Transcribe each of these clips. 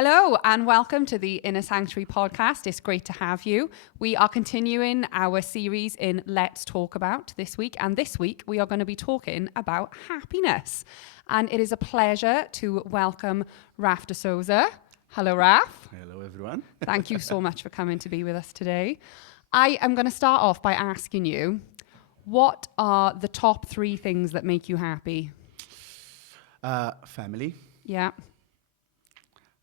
Hello and welcome to the Inner Sanctuary podcast. It's great to have you. We are continuing our series in Let's Talk About this week. And this week we are going to be talking about happiness. And it is a pleasure to welcome Raf de Souza. Hello, Raf. Hello, everyone. Thank you so much for coming to be with us today. I am going to start off by asking you, what are the top 3 things that make you happy? Family, Yeah.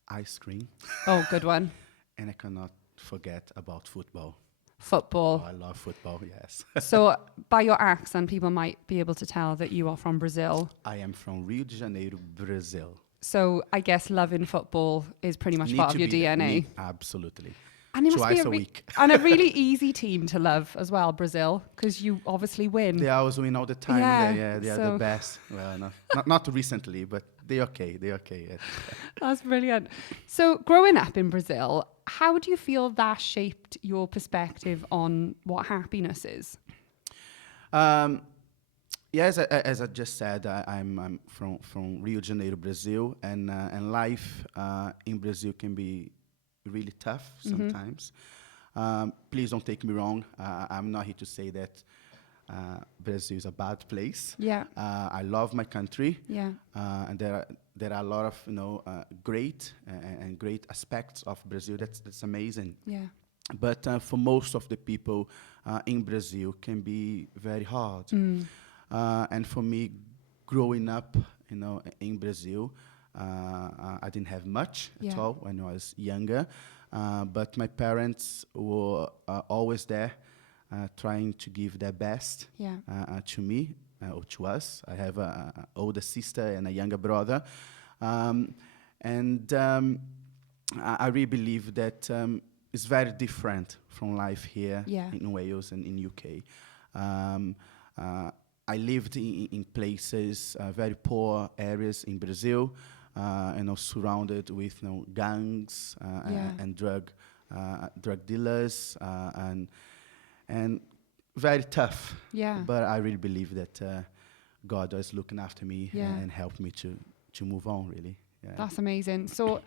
ice cream, Oh, good one. and I cannot forget about football. Football. Oh, I love football, yes. So by your accent, people might be able to tell that you are from Brazil. I am from Rio de Janeiro, Brazil. So I guess loving football is pretty much Need part to of your be there. DNA. Absolutely. And it must be Twice a week. and a really easy team to love as well, Brazil, because you obviously win. They always win all the time. Yeah, They are so- the best. Well, not recently, but they're okay. They're okay. Yeah. That's brilliant. So growing up in Brazil, how do you feel that shaped your perspective on what happiness is? As I just said, I'm from Rio de Janeiro, Brazil, and life in Brazil can be really tough sometimes. Please don't take me wrong. I'm not here to say that Brazil is a bad place. Yeah. I love my country. Yeah. And there are a lot of great and great aspects of Brazil. That's amazing. Yeah. But for most of the people in Brazil, can be very hard. And for me, growing up, in Brazil, I didn't have much at all when I was younger. But my parents were always there, trying to give their best to me or to us. I have an older sister and a younger brother. I really believe that it's very different from life here in Wales and in UK. I lived in places, very poor areas in Brazil, surrounded with gangs and drug dealers, and very tough. Yeah. But I really believe that God was looking after me and helped me to move on, really. Yeah. That's amazing. So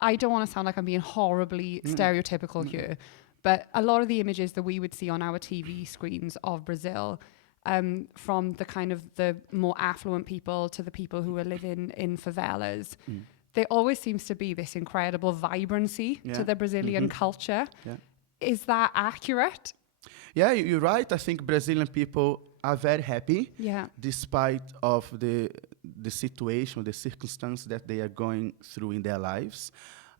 I don't want to sound like I'm being horribly stereotypical here, but a lot of the images that we would see on our TV screens of Brazil, from the kind of the more affluent people to the people who are living in favelas, there always seems to be this incredible vibrancy to the Brazilian culture. Yeah. Is that accurate? Yeah, you're right. I think Brazilian people are very happy, despite of the situation, the circumstance that they are going through in their lives.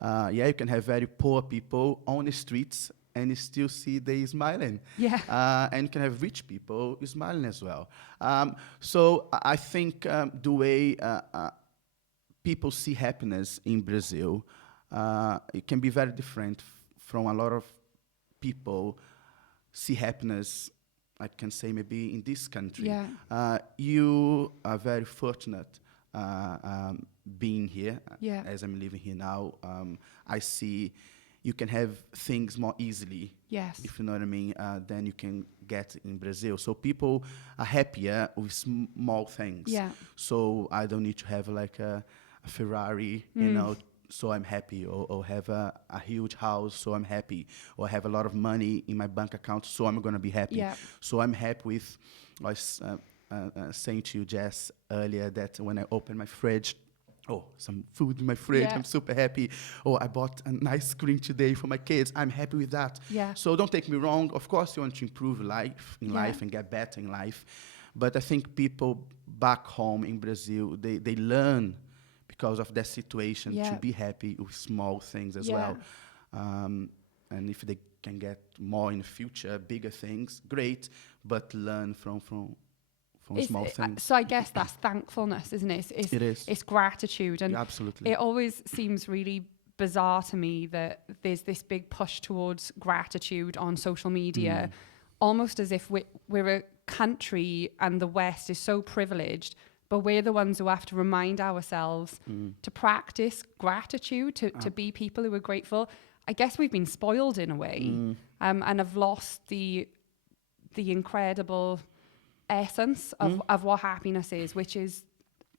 You can have very poor people on the streets and you still see they smiling. Yeah. And you can have rich people smiling as well. So I think the way people see happiness in Brazil, it can be very different from a lot of people see happiness, I can say maybe in this country. Yeah. You are very fortunate being here, as I'm living here now. I see you can have things more easily, if you know what I mean, than you can get in Brazil. So people are happier with small things. Yeah. So I don't need to have like a Ferrari, so I'm happy, or have a huge house, so I'm happy, or have a lot of money in my bank account, so I'm going to be happy. Yeah. So I'm happy with, I was saying to you, Jess, earlier, that when I open my fridge, some food in my fridge, I'm super happy. I bought an ice cream today for my kids. I'm happy with that. Yeah. So don't take me wrong. Of course, you want to improve life and get better in life. But I think people back home in Brazil, they learn because of that situation to be happy with small things as well. And if they can get more in the future, bigger things, great, but learn from small things. So I guess that's thankfulness, isn't it? It is. It's gratitude. And absolutely. It always seems really bizarre to me that there's this big push towards gratitude on social media, almost as if we're a country and the West is so privileged, but we're the ones who have to remind ourselves to practice gratitude, to be people who are grateful. I guess we've been spoiled in a way, and have lost the incredible essence of what happiness is, which is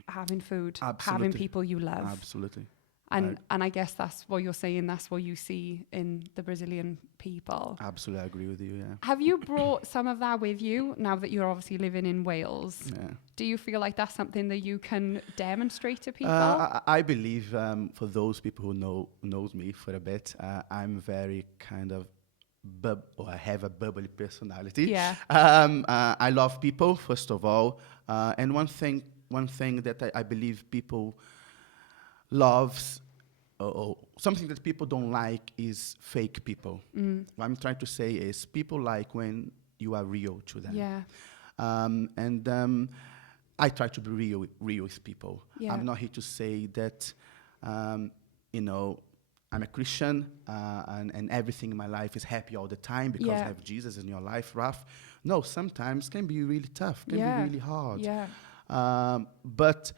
having food, having people you love. Absolutely. And I guess that's what you're saying, that's what you see in the Brazilian people. Absolutely, I agree with you, yeah. Have you brought some of that with you now that you're obviously living in Wales? Yeah. Do you feel like that's something that you can demonstrate to people? I believe for those people who knows me for a bit, I'm very kind of I have a bubbly personality. Yeah. I love people, first of all. And one thing that I believe people loves, or something that people don't like is fake people. What I'm trying to say is people like when you are real to them. Yeah. And I try to be real with people. Yeah. I'm not here to say that, you know, I'm a Christian and everything in my life is happy all the time because I have Jesus in your life, Raf. No, sometimes can be really tough, can be really hard. Yeah. But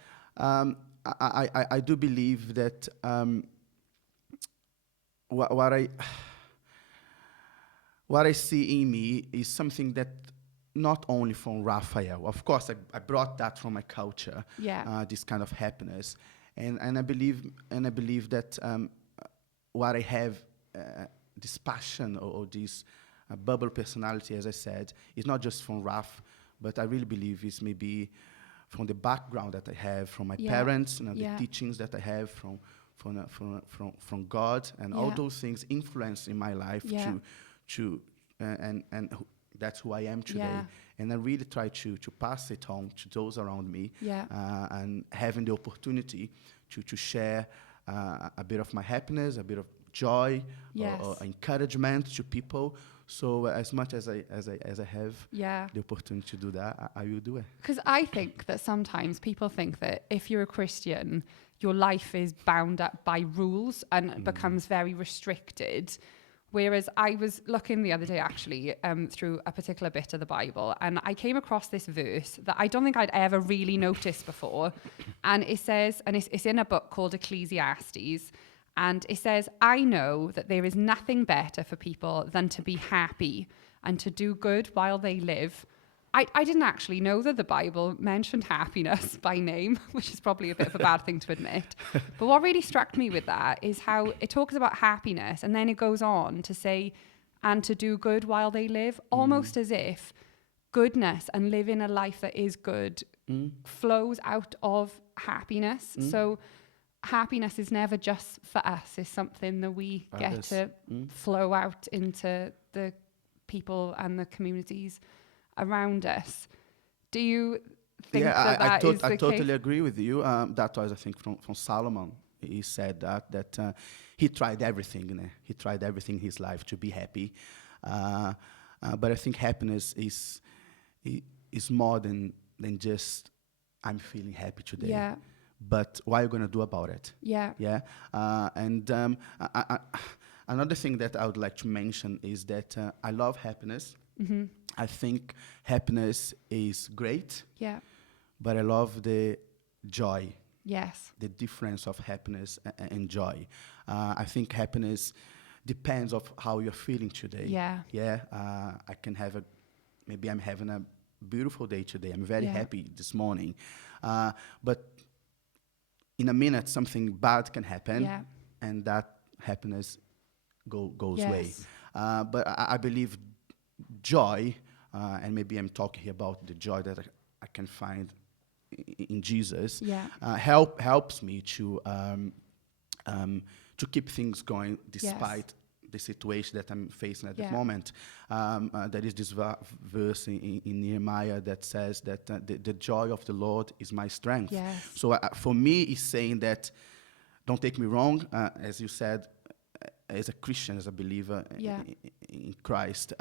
I do believe that what I see in me is something that not only from Raphael. Of course, I brought that from my culture. Yeah. This kind of happiness, and I believe that what I have, this passion or this bubble personality, as I said, is not just from Raf, but I really believe it's maybe from the background that I have from my parents, you know, the teachings that I have from God, and all those things influence in my life and that's who I am today. And I really try to pass it on to those around me, and having the opportunity to share a bit of my happiness, a bit of joy, or encouragement to people. So as much as I have the opportunity to do that, I will do it. Because I think that sometimes people think that if you're a Christian, your life is bound up by rules and becomes very restricted. Whereas I was looking the other day, actually, through a particular bit of the Bible, and I came across this verse that I don't think I'd ever really noticed before. And it says, and it's in a book called Ecclesiastes, and it says, I know that there is nothing better for people than to be happy and to do good while they live. I didn't actually know that the Bible mentioned happiness by name, which is probably a bit of a bad thing to admit. But what really struck me with that is how it talks about happiness, and then it goes on to say, and to do good while they live, almost as if goodness and living a life that is good flows out of happiness. So happiness is never just for us. It's something that we get to flow out into the people and the communities around us. Do you think I totally agree with you. That was, I think, from Solomon. He said that he tried everything. You know? He tried everything in his life to be happy. But I think happiness is more than just I'm feeling happy today. Yeah. But what are you going to do about it? Yeah. Yeah. Another thing that I would like to mention is that I love happiness. Mm-hmm. I think happiness is great. Yeah. But I love the joy. Yes. The difference of happiness and joy. I think happiness depends of how you're feeling today. Yeah. Yeah. I can have maybe I'm having a beautiful day today. I'm very happy this morning. But in a minute, something bad can happen, and that happiness goes away. But I believe joy, and maybe I'm talking here about the joy that I can find in Jesus, helps me to keep things going despite the situation that I'm facing at the moment. There is this verse in Nehemiah that says that the joy of the Lord is my strength. Yes. So for me, it's saying that, don't take me wrong, as you said, as a Christian, as a believer in Christ,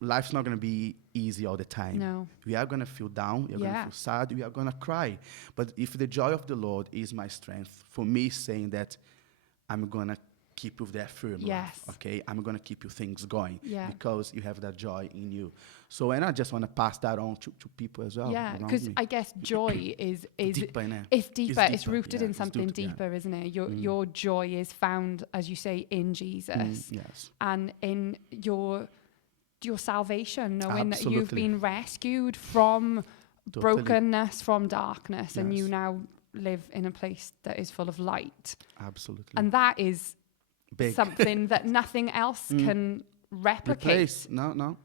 life's not going to be easy all the time. No. We are going to feel down, we are going to feel sad, we are going to cry. But if the joy of the Lord is my strength, for me, saying that I'm going to keep you there firm. Yes. Okay? I'm going to keep you things going because you have that joy in you. So, and I just want to pass that on to people as well. Yeah, because I guess joy is deeper, it's deeper. It's rooted in something deeper, isn't it? Your joy is found, as you say, in Jesus. Yes. And in your salvation, knowing Absolutely. that you've been rescued from brokenness, from darkness, and you now live in a place that is full of light. Absolutely. And that is big. Something that nothing else can replicate. Replace. No.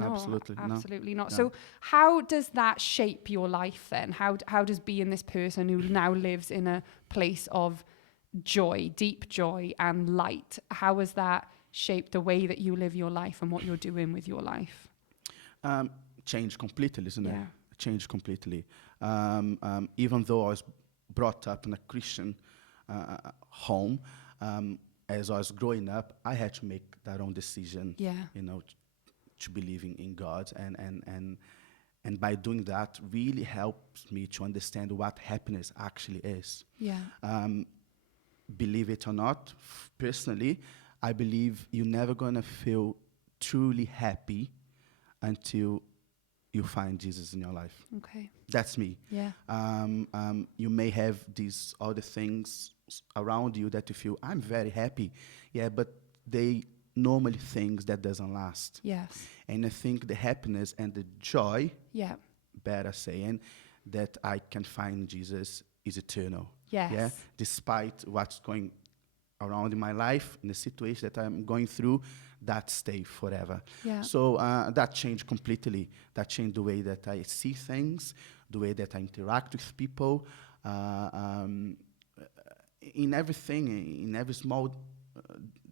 Absolutely not. No. So how does that shape your life then? How does being this person who now lives in a place of joy, deep joy and light, how has that shaped the way that you live your life and what you're doing with your life? Changed completely, isn't it? Yeah. Changed completely. Even though I was brought up in a Christian home, as I was growing up, I had to make that own decision. Yeah. To believing in God, and by doing that, really helps me to understand what happiness actually is. Yeah. Believe it or not, personally, I believe you're never gonna feel truly happy until you find Jesus in your life. Okay. That's me. Yeah. You may have these other things around you that you feel, I'm very happy. Yeah, but they normally things that doesn't last. Yes. And I think the happiness and the joy, yeah, better saying, that I can find Jesus is eternal. Yes. Yeah. Despite what's going around in my life, in the situation that I'm going through, that stay forever. Yeah. So that changed completely. That changed the way that I see things, the way that I interact with people, in everything, in every small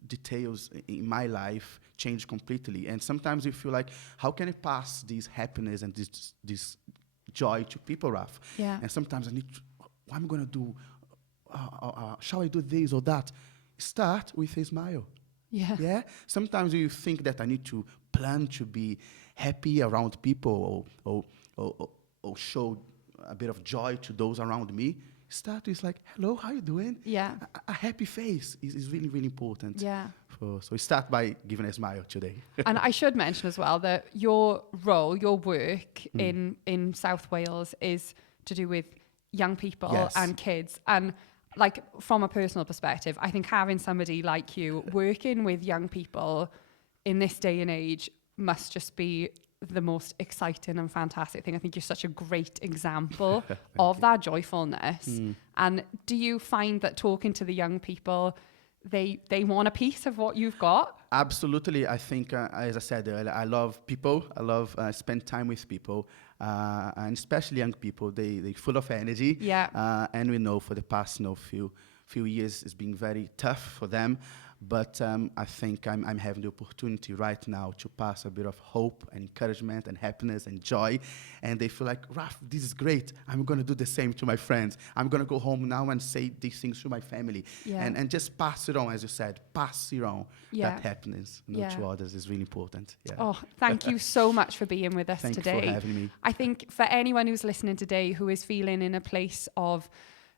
details in my life change completely. And sometimes you feel like, how can I pass this happiness and this joy to people, Raf? Yeah. And sometimes I need to, what I'm going to do? Shall I do this or that? Start with a smile. Yeah. Yeah. Sometimes you think that I need to plan to be happy around people or show a bit of joy to those around me. Start with like, hello, how you doing? Yeah. A happy face is really, really important. Yeah. So start by giving a smile today. And I should mention as well that your role, your work in South Wales is to do with young people Yes. and kids. And like from a personal perspective, I think having somebody like you working with young people in this day and age must just be the most exciting and fantastic thing. I think you're such a great example of that joyfulness. And do you find that talking to the young people, they want a piece of what you've got? Absolutely. I think, as I said earlier, I love people. I love spend time with people, and especially young people. They're full of energy. Yeah. And we know for the past few years it's been very tough for them. But I think I'm having the opportunity right now to pass a bit of hope and encouragement and happiness and joy. And they feel like, Raf, this is great. I'm going to do the same to my friends. I'm going to go home now and say these things to my family. Yeah. And just pass it on, as you said, pass it on. Yeah. That happiness to others is really important. Yeah. Oh, thank you so much for being with us today. Thanks for having me. I think for anyone who's listening today who is feeling in a place of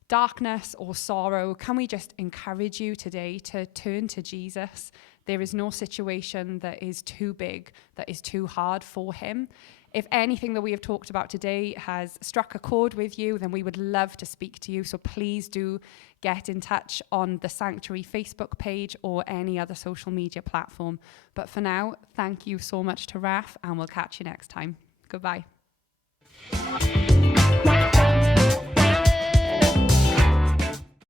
darkness or sorrow, can we just encourage you today to turn to Jesus? There is no situation that is too big, that is too hard for him. If anything that we have talked about today has struck a chord with you, then we would love to speak to you. So please do get in touch on the Sanctuary Facebook page or any other social media platform. But for now, thank you so much to Raf, and we'll catch you next time. Goodbye.